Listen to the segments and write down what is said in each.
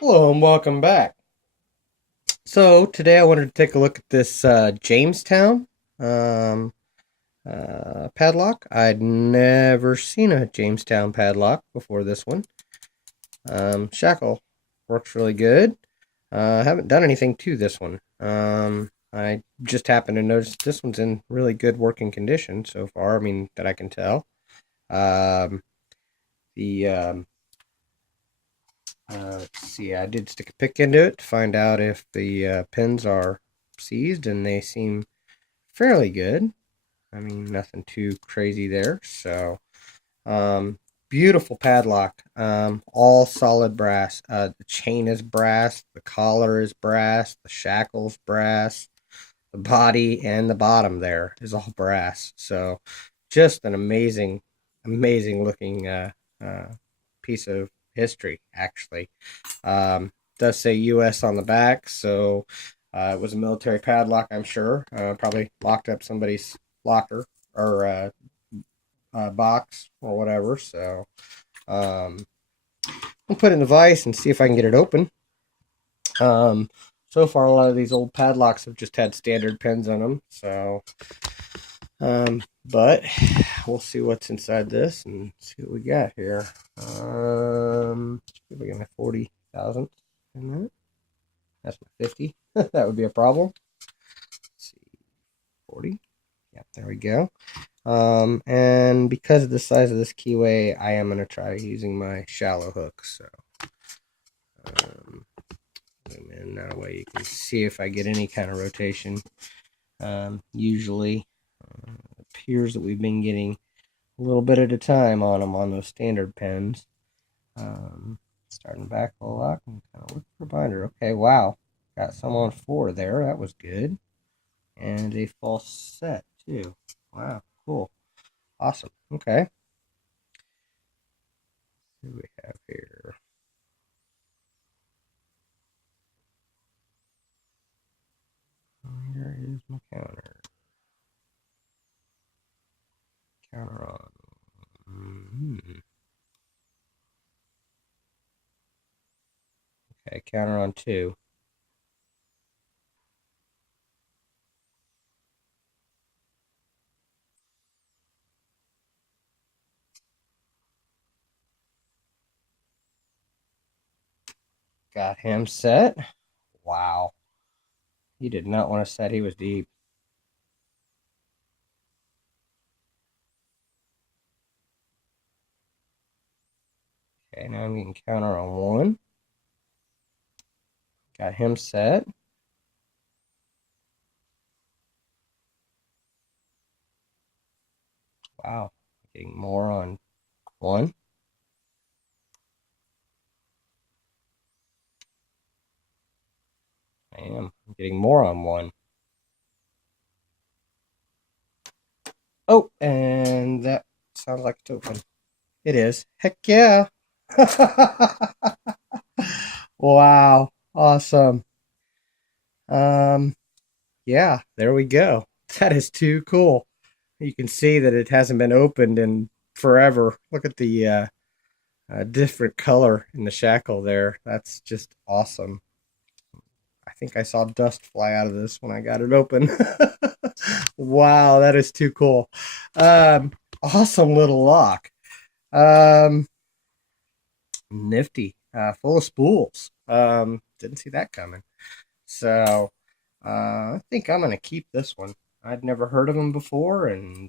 Hello and welcome back. So today I wanted to take a look at this Jamestown um, padlock. I'd never seen a Jamestown padlock before this one. Shackle works really good. I haven't done anything to this one. I just happened to notice this one's in really good working condition so far. I mean, that I can tell. Um, the let's see, I did stick a pick into it to find out if the pins are seized, and they seem fairly good. I mean, nothing too crazy there. So, um, beautiful padlock. All solid brass. The chain is brass. The collar is brass. The shackle's brass. The body and the bottom there is all brass. So, just an amazing looking piece of history, actually. Does say U.S. on the back, so it was a military padlock, I'm sure. Probably locked up somebody's locker or box or whatever. So um, I'll put it in the vise and see if I can get it open. So far, a lot of these old padlocks have just had standard pins on them. So, but we'll see what's inside this and see what we got here. We got my 40,000 in that. That's my 50. That would be a problem. Let's see, 40. Yeah, there we go. And because of the size of this keyway, I am going to try using my shallow hook. So, zoom in that way you can see if I get any kind of rotation. Usually, it appears that we've been getting a little bit at a time on them on those standard pins. Starting back a lock and kind of look for a binder. Okay, wow. Got some on 4 there. That was good. And a false set, too. Wow, cool. Awesome. Okay. What do we have here? Here is my counter. Counter on. Okay, counter on 2. Got him set. Wow. He did not want to set. He was deep. Okay, now I'm getting counter on 1. Got him set. Wow. Getting more on 1. I am. I'm getting more on 1. Oh, and that sounds like it's open. It is. Heck yeah. Wow. Awesome. Um, yeah, there we go. That is too cool. You can see that it hasn't been opened in forever. Look at the different color in the shackle there. That's just awesome. I think I saw dust fly out of this when I got it open. Wow, that is too cool. Awesome little lock. Um, Nifty. Full of spools. Didn't see that coming. So I think I'm gonna keep this one. I'd never heard of them before, and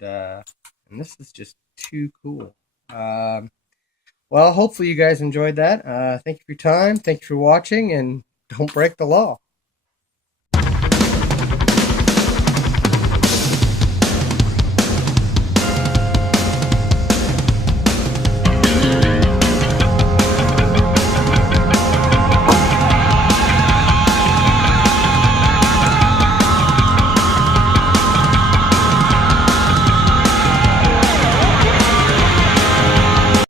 this is just too cool. Well, hopefully you guys enjoyed that. Thank you for your time. Thank you for watching, and don't break the law.